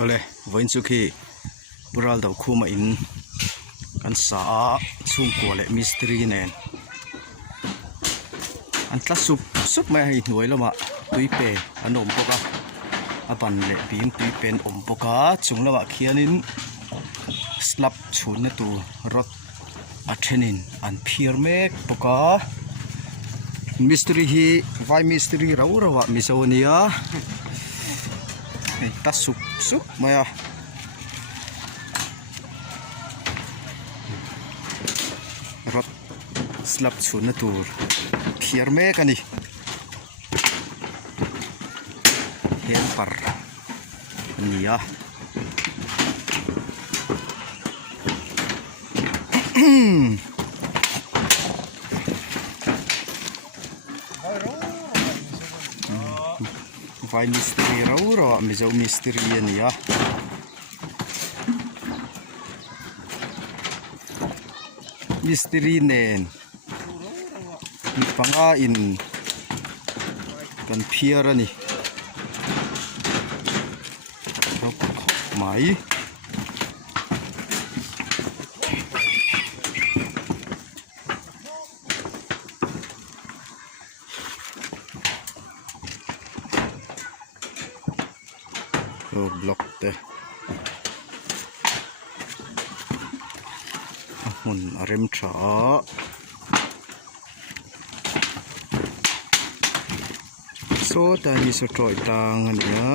ole voin chu khi bural dau khuma in kan sa chung ko le mystery nen an tla sup mai hi hnuai lama tuipe an om poka aban le bim tuipen om poka chung lama khianin slap chhun na tu rot a thenin an phir mek poka mystery hi vai mystery rawa misonia ta sup maya rot slap chhun na tur phir mek ani hen par nia vai mystery rawa mizo mystery ania mystery nen mi panga in kan phiar ani mai block te mun arem tha so ta hi so troi tang ania